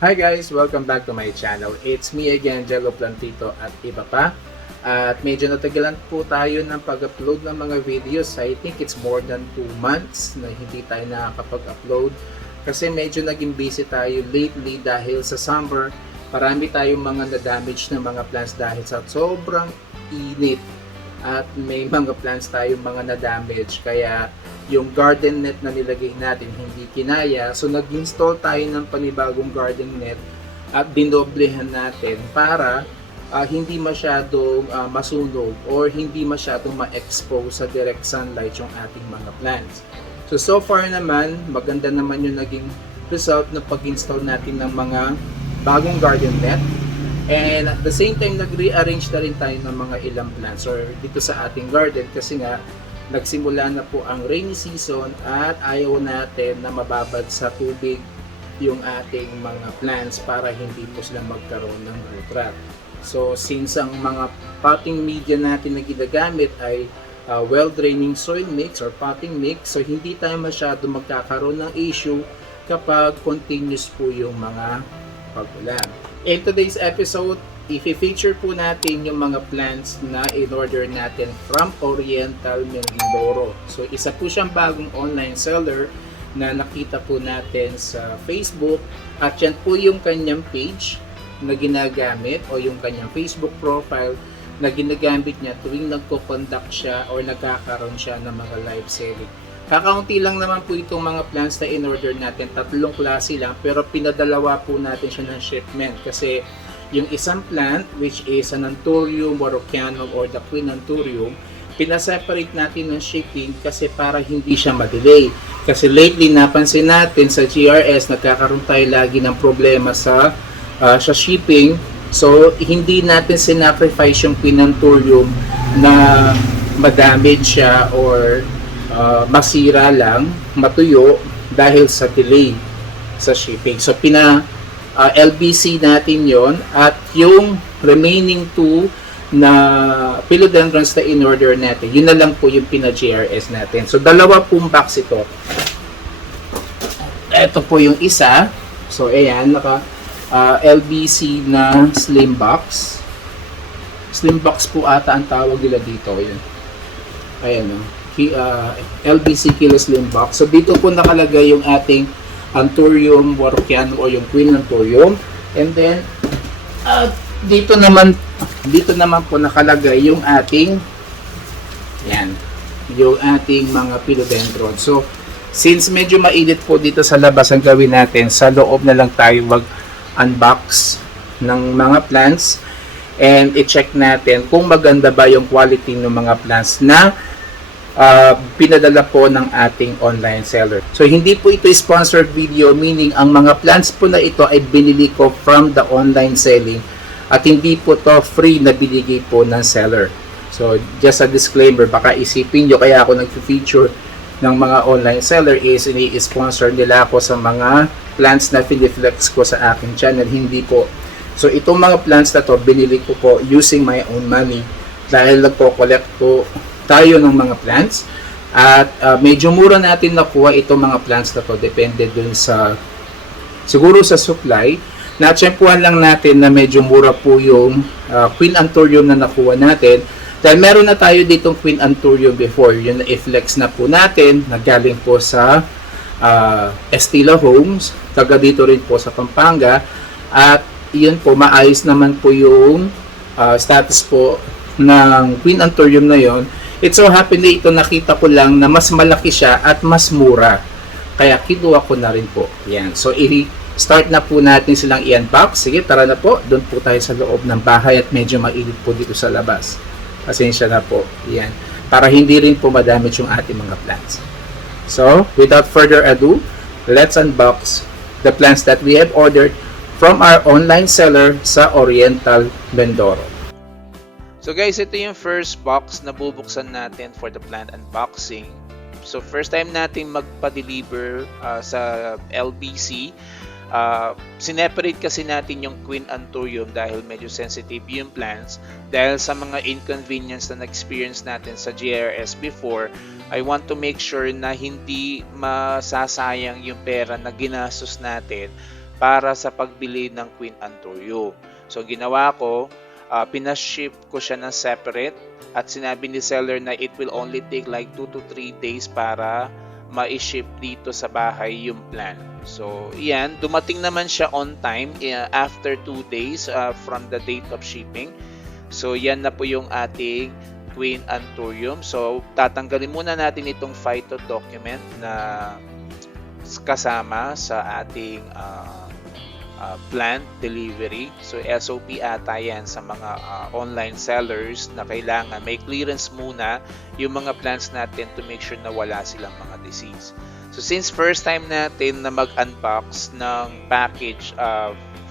Hi guys! Welcome back to my channel. It's me again, Jello Plantito at iba pa. At medyo natagalan po tayo ng pag-upload ng mga videos. I think it's more than 2 months na hindi tayo nakakapag-upload. Kasi medyo naging busy tayo lately dahil sa summer. Marami tayong mga na-damage na mga plants dahil sa sobrang init. At may mga plants tayong mga na-damage. Kaya yung garden net na nilagay natin hindi kinaya. So nag-install tayo ng panibagong garden net at dinoblehan natin para hindi masyadong masunog or hindi masyadong ma-expose sa direct sunlight yung ating mga plants. So far naman, maganda naman yung naging result ng pag-install natin ng mga bagong garden net. And at the same time, nag-rearrange na rin tayo ng mga ilang plants or dito sa ating garden kasi nga nagsimula na po ang rainy season at ayaw natin na mababad sa tubig yung ating mga plants para hindi po sila magkaroon ng root rot. So since ang mga potting media natin na ginagamit ay well-draining soil mix or potting mix, so hindi tayo masyado magkakaroon ng issue kapag continuous po yung mga pag-ulan. In today's episode, i-feature po natin yung mga plants na in-order natin from Oriental Mindoro. So isa po siyang bagong online seller na nakita po natin sa Facebook at yan po yung kanyang page na ginagamit o yung kanyang Facebook profile na ginagamit niya tuwing nagko-conduct siya or nagkakaroon siya ng mga live selling. Kakaunti lang naman po itong mga plants na in-order natin, 3 klase lang, pero pinadalawa po natin siya ng shipment kasi yung isang plant, which is an Anthurium Moroccanum or the Queen Anthurium, pinaseparate natin ng shipping kasi para hindi siya ma-delay. Kasi lately, napansin natin sa GRS, nagkakaroon tayo lagi ng problema sa shipping. So, hindi natin sinacrifice yung Queen Anthurium na ma-damage siya or masira lang, matuyo dahil sa delay sa shipping. So, LBC natin yon at yung remaining 2 na philodendrons na in order natin, yun na lang po yung pina-GRS natin. So, 2 pong box ito. Ito po yung isa. So, ayan, naka LBC na slim box. Slim box po ata ang tawag nila dito. Yun. Ayan, no? LBC Kilo Slim Box. So, dito po nakalagay yung ating Anthurium Moroccanum o yung Queen Anthurium. And then dito naman po nakalagay yung ating yung ating mga philodendron. So since medyo mainit po dito sa labas, ang gawin natin sa loob na lang tayo mag-unbox ng mga plants and i-check natin kung maganda ba yung quality ng mga plants na pinadala po ng ating online seller. So hindi po ito sponsored video, meaning ang mga plants po na ito ay binili ko from the online selling at hindi po to free na binigay po ng seller. So just a disclaimer, baka isipin nyo kaya ako nag-feature ng mga online seller is ini-sponsor nila ako sa mga plants na piniflex ko sa aking channel. Hindi po. So itong mga plants na to binili ko po using my own money dahil nagpo-collect po tayo ng mga plants at medyo mura natin nakuha itong mga plants na to, depende dun sa siguro sa supply. Na-tsempuhan lang natin na medyo mura po yung Queen Anthurium na nakuha natin dahil meron na tayo ditong Queen Anthurium before, yun na i-flex na po natin, nagaling po sa Estila Homes, taga dito rin po sa Pampanga at yun po, maayos naman po yung status po ng Queen Anthurium na yon. It so happened na ito nakita ko lang na mas malaki siya at mas mura. Kaya kinuha ko na rin po. Yan. So i-start na po natin silang i-unbox. Sige, tara na po. Doon po tayo sa loob ng bahay at medyo mainit po dito sa labas. Pasensya na po. Yan. Para hindi rin po madamage yung ating mga plants. So, without further ado, let's unbox the plants that we have ordered from our online seller sa Oriental Mindoro. So guys, ito yung first box na bubuksan natin for the plant unboxing. So first time natin magpa-deliver sa LBC. Sineparate kasi natin yung Queen Anthurium dahil medyo sensitive yung plants. Dahil sa mga inconvenience na na-experience natin sa GRS before, I want to make sure na hindi masasayang yung pera na ginastos natin para sa pagbili ng Queen Anthurium. So ginawa ko, pinaship ko siya ng separate at sinabi ni seller na it will only take like 2 to 3 days para ma-ship dito sa bahay yung plant. So yan, dumating naman siya on time after 2 days from the date of shipping. So yan na po yung ating Queen Anthurium. So tatanggalin muna natin itong phyto document na kasama sa ating plant delivery. So SOP ata yan sa mga online sellers na kailangan may clearance muna yung mga plants natin to make sure na wala silang mga disease. So since first time natin na mag-unbox ng package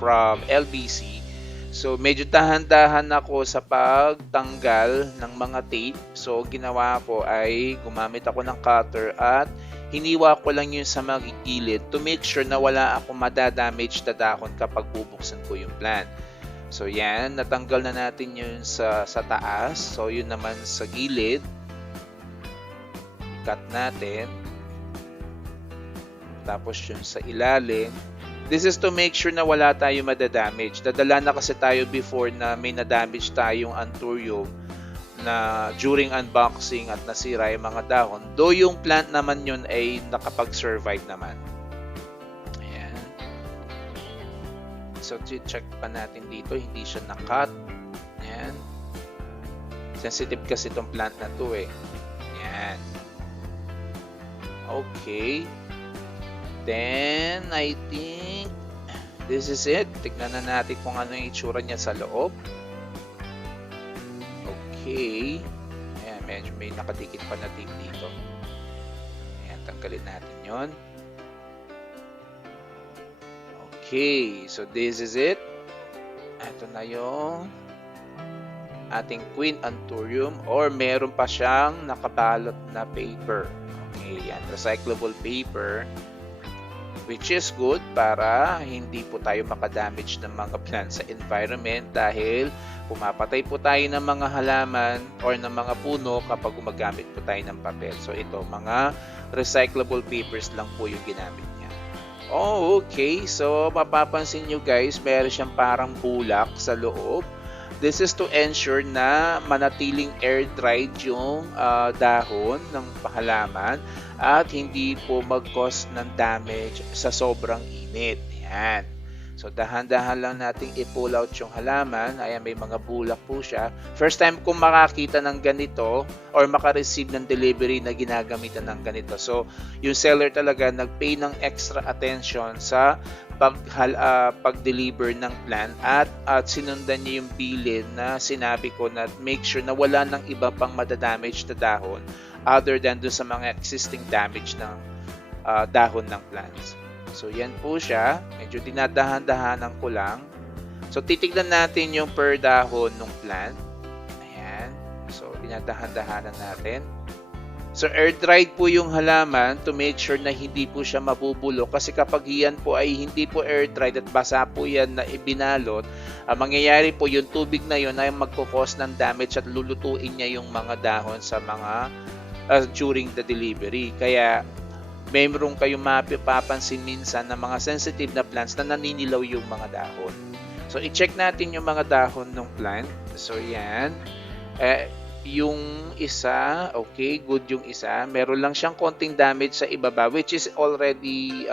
from LBC, so medyo dahan-dahan ako sa pagtanggal ng mga tape. So ginawa ko ay gumamit ako ng cutter at hiniwa ko lang yun sa mga gilid to make sure na wala akong madadamage na dahon kapag bubuksan ko yung plant. So yan, natanggal na natin yun sa taas. So yun naman sa gilid, i-cut natin. Tapos yun sa ilalim. This is to make sure na wala tayo madadamage. Dadala na kasi tayo before na may nadamage tayong Anthurium na during unboxing at nasira yung mga dahon. Though yung plant naman yun ay nakapag-survive naman. Ayan. So, check pa natin dito. Hindi siya na-cut. Ayan. Sensitive kasi itong plant na to eh. Ayan. Okay. Then, I think this is it. Tignan na natin kung ano yung itsura niya sa loob. Okay. Ayan, medyo may nakadikit pa na tape dito. Ayan, tanggalin natin yon. Okay, so this is it. Ito na yung ating Queen Anthurium or meron pa siyang nakabalot na paper. Okay, yan, recyclable paper, which is good para hindi po tayo makadamage ng mga plants sa environment dahil pumapatay po tayo ng mga halaman or ng mga puno kapag gumagamit po tayo ng papel. So ito, mga recyclable papers lang po yung ginamit niya. Oh, okay. So mapapansin nyo guys, meron siyang parang bulak sa loob. This is to ensure na manatiling air-dried yung dahon ng halaman at hindi po mag-cause ng damage sa sobrang init. Yan. So, dahan-dahan lang nating i-pull out yung halaman. Ayan, may mga bulak po siya. First time kong makakita ng ganito or makareceive ng delivery na ginagamitan ng ganito. So, yung seller talaga nag-pay ng extra attention sa pag-deliver ng plant at sinundan niya yung bilin na sinabi ko na make sure na wala ng iba pang madadamage na dahon other than dun sa mga existing damage ng dahon ng plants. So, yan po siya. Medyo dinadahan-dahanan ko lang. So, titignan natin yung per dahon ng plant. Ayan. So, dinadahan-dahanan natin. So, air-dried po yung halaman to make sure na hindi po siya mabubulok. Kasi kapag yan po ay hindi po air-dried at basa po yan na ibinalot, mangyayari po yung tubig na yun ay magkukos ng damage at lulutuin niya yung mga dahon sa mga during the delivery. Kaya, mayroon kayong mapapansin minsan na mga sensitive na plants na naninilaw yung mga dahon. So, i-check natin yung mga dahon ng plant. So, yan. Yung isa, okay, good yung isa. Meron lang siyang konting damage sa ibaba, which is already,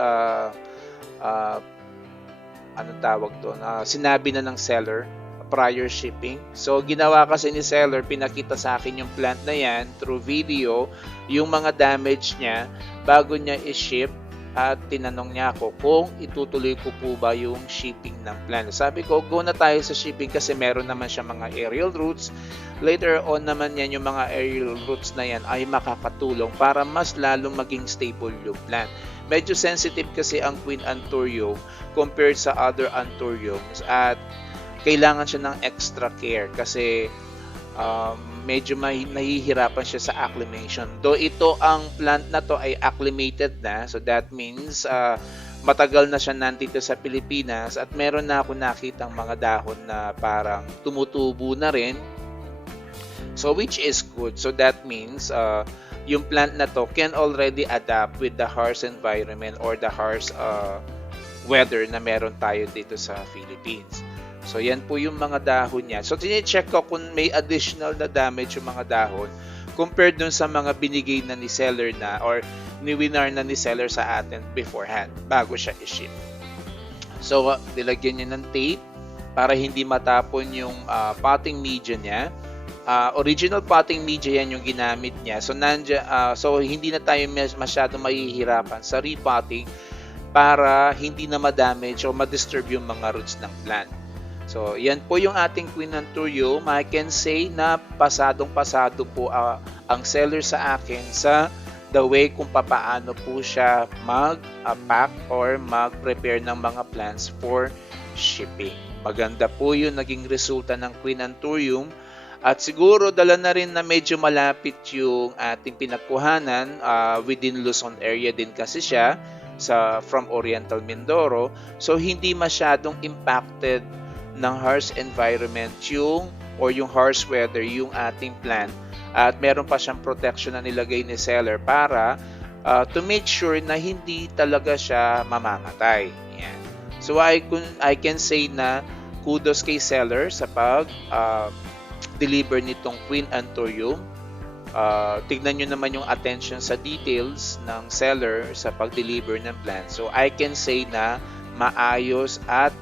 anong tawag doon? Sinabi na ng seller prior shipping. So, ginawa kasi ni seller, pinakita sa akin yung plant na yan through video, yung mga damage niya, bago niya i-ship at tinanong niya ako kung itutuloy ko po ba yung shipping ng plant. Sabi ko, go na tayo sa shipping kasi meron naman siya mga aerial routes. Later on naman yan, yung mga aerial routes na yan ay makakatulong para mas lalong maging stable yung plant. Medyo sensitive kasi ang Queen Anthurium compared sa other Anthuriums at kailangan siya ng extra care kasi medyo nahihirapan siya sa acclimation. Though ito ang plant na to ay acclimated na, so that means matagal na siya nandito sa Pilipinas at meron na ako nakitang mga dahon na parang tumutubo na rin. So which is good. So that means yung plant na to can already adapt with the harsh environment or the harsh weather na meron tayo dito sa Philippines. So yan po yung mga dahon niya. So tine-check ko kung may additional na damage yung mga dahon compared dun sa mga binigay na ni seller na or ni-winar na ni seller sa atin beforehand bago siya i-ship. So nilagyan niya ng tape para hindi matapon yung potting media niya. Original potting media yan yung ginamit niya. So so hindi na tayo masyado mahihirapan sa repotting para hindi na ma-damage o ma-disturb yung mga roots ng plant. So yan po yung ating Queen Anthurium. I can say na pasadong-pasado po ang seller sa akin sa the way kung papaano po siya mag-pack or mag-prepare ng mga plants for shipping. Maganda po yung naging resulta ng Queen Anthurium. At siguro dala na rin na medyo malapit yung ating pinagkuhanan within Luzon area din kasi siya from Oriental Mindoro. So hindi masyadong impacted ng harsh environment yung harsh weather yung ating plant. At meron pa siyang protection na nilagay ni seller para to make sure na hindi talaga siya mamamatay. Yan. So I can say na kudos kay seller sa pag deliver nitong Queen Anthurium. Tignan nyo naman yung attention sa details ng seller sa pag-deliver ng plant. So I can say na maayos at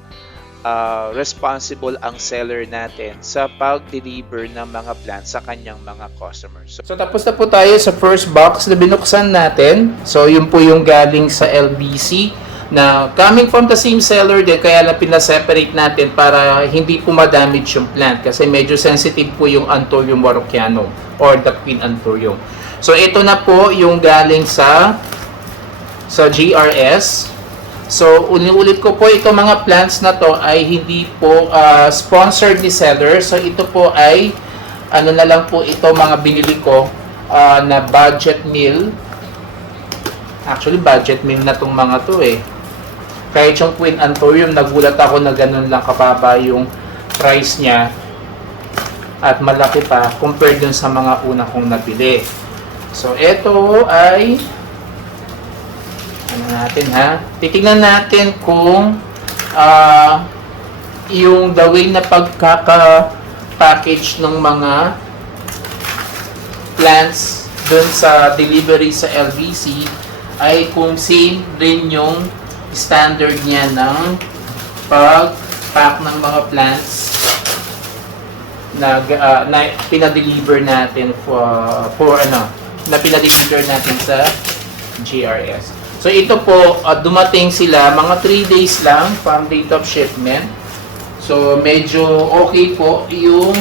responsible ang seller natin sa pag-deliver ng mga plants sa kanyang mga customers. So tapos na po tayo sa first box na binuksan natin. So yun po yung galing sa LBC na coming from the same seller din, kaya lang pina-separate natin para hindi po ma-damage yung plant kasi medyo sensitive po yung Anthurium warockianum or the Queen Anthurium. So ito na po yung galing sa GRS. So ulit ko po, ito mga plants na to ay hindi po sponsored ni seller. So ito po ay ano na lang po ito mga binili ko na budget meal. Actually budget meal na tong mga to eh. Kahit yung Queen Anthurium, nagulat ako na ganun lang kababa yung price niya at malaki pa compared dun sa mga una kong nabili. So ito ay ano natin ha? Titingnan natin kung yung the way na pagkaka-package ng mga plants dun sa delivery sa LBC ay kung same rin yung standard niya ng pag-pack ng mga plants na pinadeliver natin na pinadeliver natin sa GRS. So ito po, dumating sila mga 3 days lang from date of shipment. So medyo okay po yung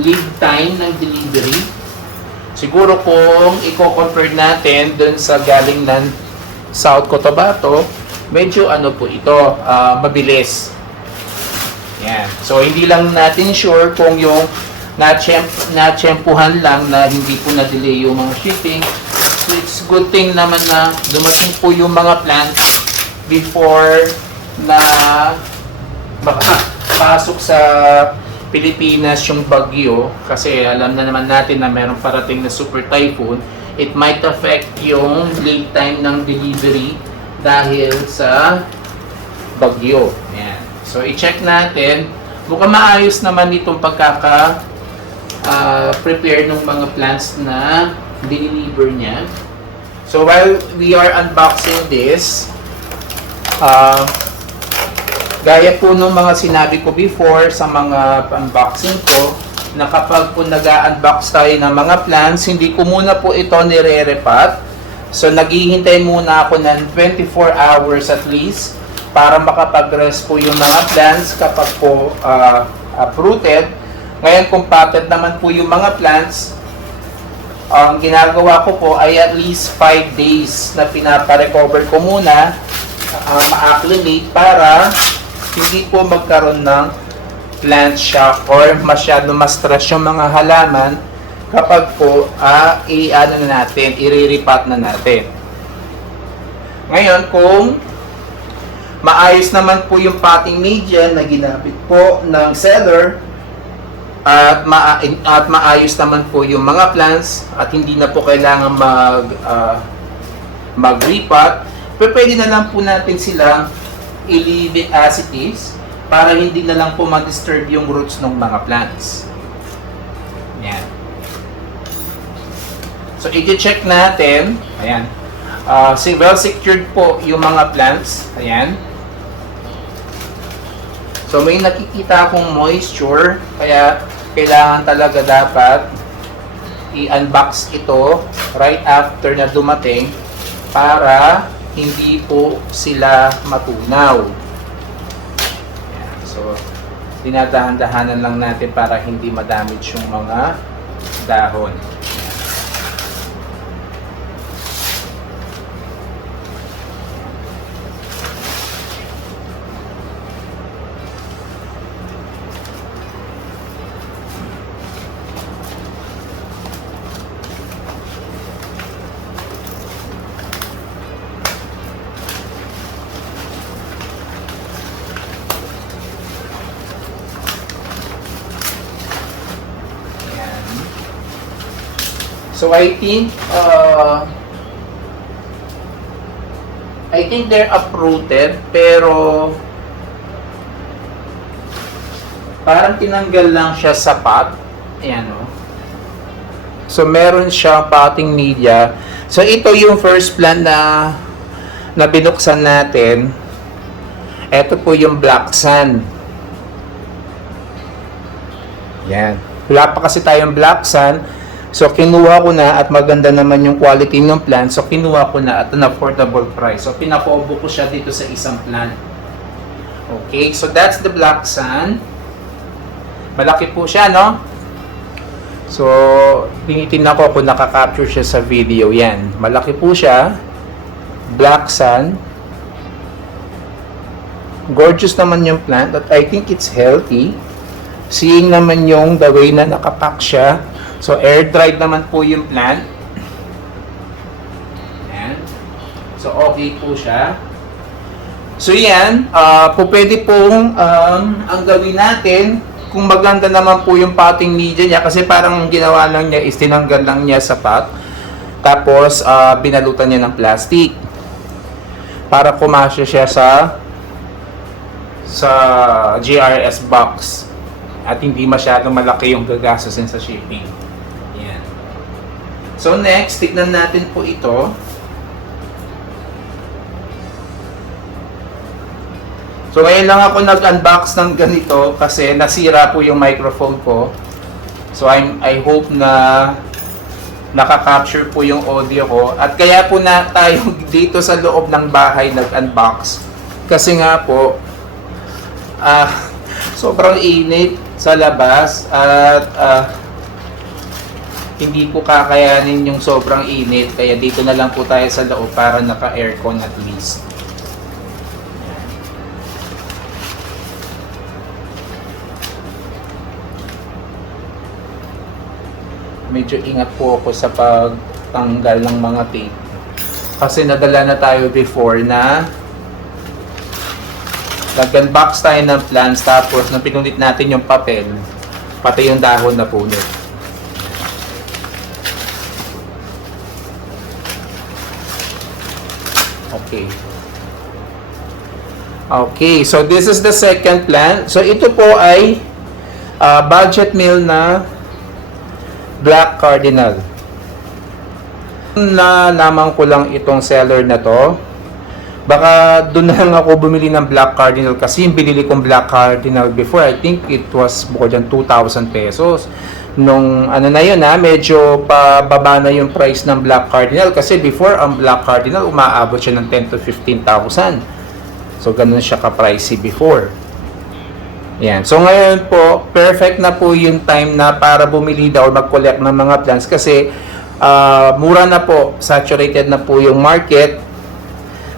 lead time ng delivery. Siguro kung i-compare natin dun sa galing ng South Cotabato, medyo ano po ito, mabilis. Yan. So hindi lang natin sure kung yung na-tsempuhan lang na hindi po na-delay yung mga shipping. So it's good thing naman na dumating po yung mga plants before na pasok sa Pilipinas yung bagyo, kasi alam na naman natin na meron parating na super typhoon. It might affect yung lead time ng delivery dahil sa bagyo. Ayan. So i-check natin. Mukhang maayos naman itong prepare ng mga plants na deliver niya. So while we are unboxing this, gaya po nung mga sinabi ko before sa mga unboxing ko, na kapag po nag-unbox tayo ng mga plants, hindi ko muna po ito nire-repat. So naghihintay muna ako ng 24 hours at least para makapag-rest po yung mga plants kapag po uprooted. Ngayon kung potted naman po yung mga plants, ang ginagawa ko po ay at least 5 days na pinapa-recover ko muna, ma-acclimate para hindi po magkaroon ng plant shock or masyado ma-stress yung mga halaman kapag po i-re-repot na natin. Ngayon, kung maayos naman po yung potting media na ginamit po ng seller at maayos naman po yung mga plants at hindi na po kailangan mag-repot, pwede na lang po natin silang i-leave it as it is para hindi na lang po ma-disturb yung roots ng mga plants. Yan. So, i-check natin. Ayan. Well secured po yung mga plants. Ayan. So, may nakikita akong moisture. Kaya, kailangan talaga dapat i-unbox ito right after na dumating para hindi po sila matunaw. Ayan. So, dinadahan-dahanan lang natin para hindi ma-damage yung mga dahon. So I think they're uprooted, pero parang tinanggal lang siya sa pot. Ayan o. So meron siyang potting media. So ito yung first plant na binuksan natin. Ito po yung black sand. Yan. Wala pa kasi tayong black sand. So, kinuha ko na at maganda naman yung quality ng plant. So, kinuha ko na at an affordable price. So, pinapobo ko siya dito sa isang plant. Okay, so that's the black sand. Malaki po siya, no? So, tinitingnan ko kung nakaka-capture siya sa video. Yan, malaki po siya. Black sand. Gorgeous naman yung plant. But I think it's healthy. Seeing naman yung the way na nakapack siya. So, air-dried naman po yung plant. Ayan. So, okay po siya. So, yan. Pwede pong ang gawin natin, kung maganda naman po yung potting media niya, kasi parang ginawa lang niya is tinanggal lang niya sa pot. Tapos, binalutan niya ng plastic. Para kumasya siya sa GRS box. At hindi masyadong malaki yung gagastusin sa shipping. So next, tignan natin po ito. So ngayon lang ako nag-unbox ng ganito kasi nasira po yung microphone ko. So I hope na nakaka-capture po yung audio ko. At kaya po na tayo dito sa loob ng bahay nag-unbox. Kasi nga po, sobrang init sa labas at hindi po kakayanin yung sobrang init, kaya dito na lang po tayo sa loob para naka-aircon at least. Medyo ingat po ako sa pagtanggal ng mga tape kasi nadala na tayo before na nag-unbox tayo ng plants tapos nang pinunit natin yung papel, pati yung dahon na punit. Okay, so this is the second plant. So ito po ay budget meal na Black Cardinal. Nalaman ko lang itong seller na to. Baka doon na lang ako bumili ng Black Cardinal kasi yung binili kong Black Cardinal before, I think it was more than 2,000 pesos. Nung ano na yun medyo pababa na yung price ng Black Cardinal kasi before ang Black Cardinal umaabot siya ng 10 to 15,000. So ganun siya ka-pricey before. Yan. So ngayon po, perfect na po yung time na para bumili daw or mag-collect ng mga plants kasi mura na po, saturated na po yung market.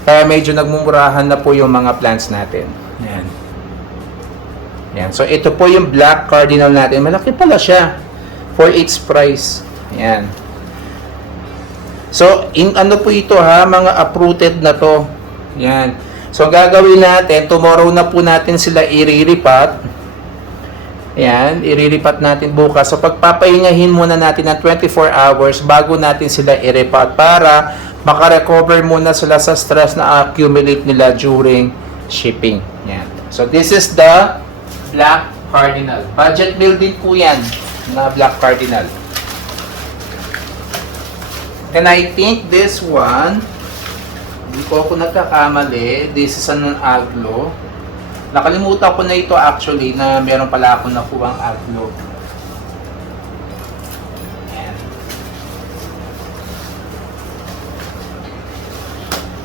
Kaya medyo nagmumurahan na po yung mga plants natin. Yan. Yan. So ito po yung Black Cardinal natin. Malaki pala siya for its price. Yan. So ano po ito mga uprooted na to. Yan. So gagawin natin, tomorrow na po natin sila iriripat. Yan, iriripat natin bukas. So pagpapahingahin muna natin ng 24 hours bago natin sila iripat para makarecover muna sila sa stress na accumulate nila during shipping. Yan. So this is the Black Cardinal. Budget meal din po yan na Black Cardinal. And I think this one, hindi ko ako nagkakamali, this is an aglo. Nakalimutan ko na ito actually na meron pala ako nakuhang aglo. Ayan.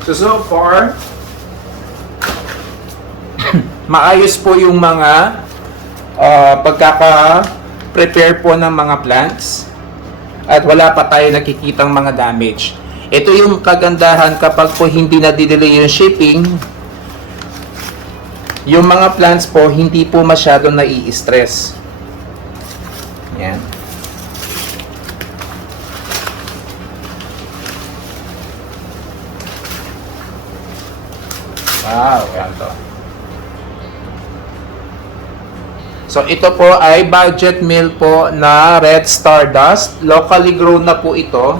So far, maayos po yung mga pagkaka-prepare po ng mga plants. At wala pa tayo nakikitang mga damage. Ito yung kagandahan kapag po hindi na-delay yung shipping, yung mga plants po hindi po masyado nai-stress. Yan. Wow, yan to. So ito po ay budget meal po na Red Stardust. Locally grown na po ito.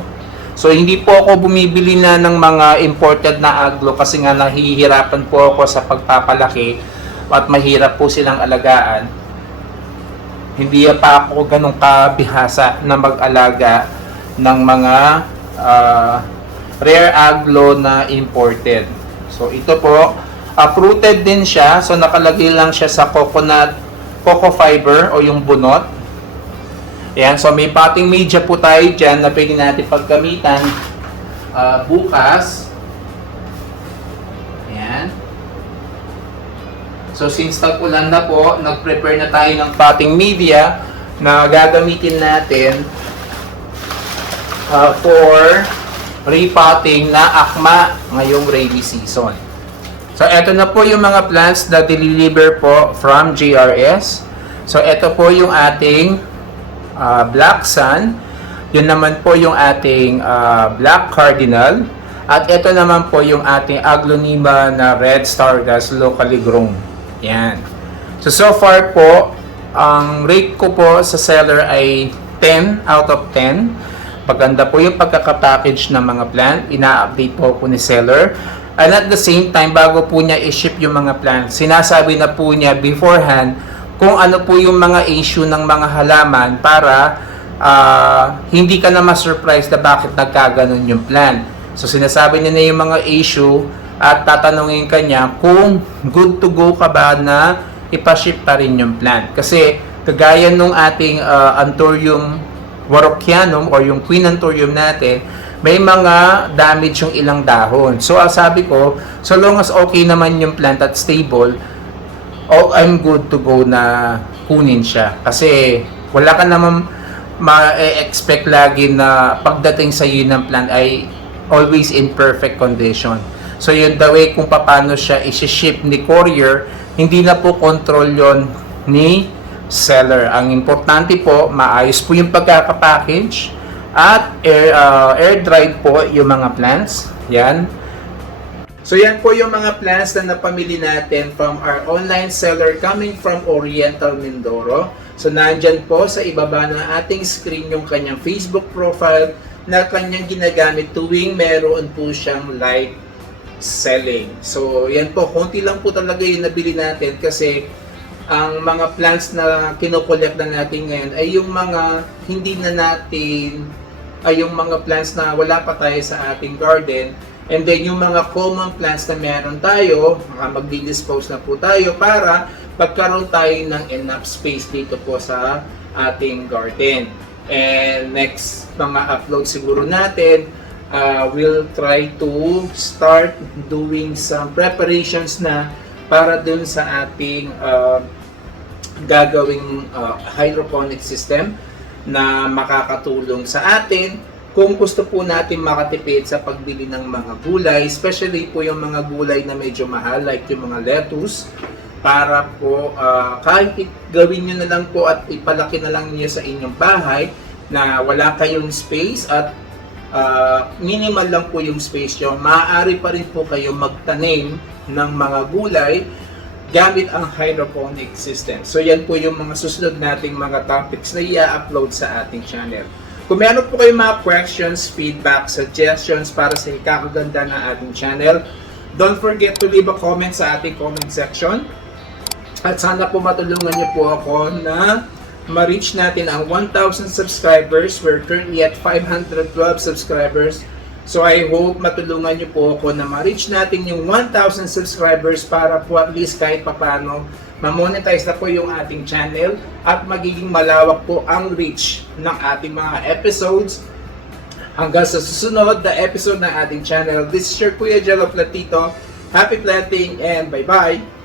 So hindi po ako bumibili na ng mga imported na aglo kasi nga nahihirapan po ako sa pagpapalaki at mahirap po silang alagaan. Hindi pa ako ganun kabihasa na mag-alaga ng mga rare aglo na imported. So ito po, fruited din siya. So nakalagay lang siya sa coco fiber o yung bunot. Ayan, so may potting media po tayo dyan na pwede natin pagkamitan bukas. Ayan. So since tag-ulan na po, nag-prepare na tayo ng potting media na gagamitin natin for repotting na akma ngayong rainy season. So, eto na po yung mga plants na deliver po from JRS. So, eto po yung ating Black Sun. Yun naman po yung ating Black Cardinal. At eto naman po yung ating Aglonema na Red Stardust locally grown. Yan. So far po, ang rate ko po sa seller ay 10 out of 10. Paganda po yung pagkakapackage ng mga plant. Ina-update po ni seller. And at the same time, bago po niya i-ship yung mga plants, sinasabi na po niya beforehand kung ano po yung mga issue ng mga halaman para hindi ka na ma-surprise na bakit nagkaganon yung plant. So sinasabi niya na yung mga issue at tatanungin ka niya kung good to go ka ba na ipaship pa rin yung plant. Kasi kagaya nung ating Anthurium warocyanum or yung Queen Anthurium natin, may mga damage yung ilang dahon. So, sabi ko, so long as okay naman yung plant at stable, I'm good to go na kunin siya. Kasi, wala ka naman ma-expect lagi na pagdating sa iyo ng plant ay always in perfect condition. So, yun the way kung paano siya isi-ship ni courier, hindi na po control yon ni seller. Ang importante po, maayos po yung pagkakapackage, at air-dried po yung mga plants. Yan. So yan po yung mga plants na napamili natin from our online seller coming from Oriental Mindoro. So nandyan po sa ibaba ng ating screen yung kanyang Facebook profile na kanyang ginagamit tuwing meron po siyang live selling. So yan po, konti lang po talaga yung nabili natin kasi ang mga plants na kinokollect na natin ngayon ay yung mga hindi na natin yung mga plants na wala pa tayo sa ating garden, and then yung mga common plants na meron tayo, magdi-dispose na po tayo para pagkaroon tayo ng enough space dito po sa ating garden. And next mga upload siguro natin, we'll try to start doing some preparations na para dun sa ating gagawing hydroponic system na makakatulong sa atin kung gusto po natin makatipid sa pagbili ng mga gulay, especially po yung mga gulay na medyo mahal like yung mga lettuce, para po kahit gawin nyo na lang po at ipalaki na lang niyo sa inyong bahay na wala kayong space at minimal lang po yung space nyo, maaari pa rin po kayo magtanim ng mga gulay gamit ang hydroponic system. So yan po yung mga susunod nating mga topics na i-upload sa ating channel. Kung meron po kayong mga questions, feedback, suggestions para sa ikakaganda ng ating channel, don't forget to leave a comment sa ating comment section. At sana po matulungan niyo po ako na ma-reach natin ang 1,000 subscribers. We're currently at 512 subscribers. So I hope matulungan niyo po ako na ma-reach natin yung 1,000 subscribers para po at least kahit papano ma-monetize na po yung ating channel at magiging malawak po ang reach ng ating mga episodes. Hanggang sa susunod na episode ng ating channel. This is your Kuya Jello Platito. Happy planting and bye-bye!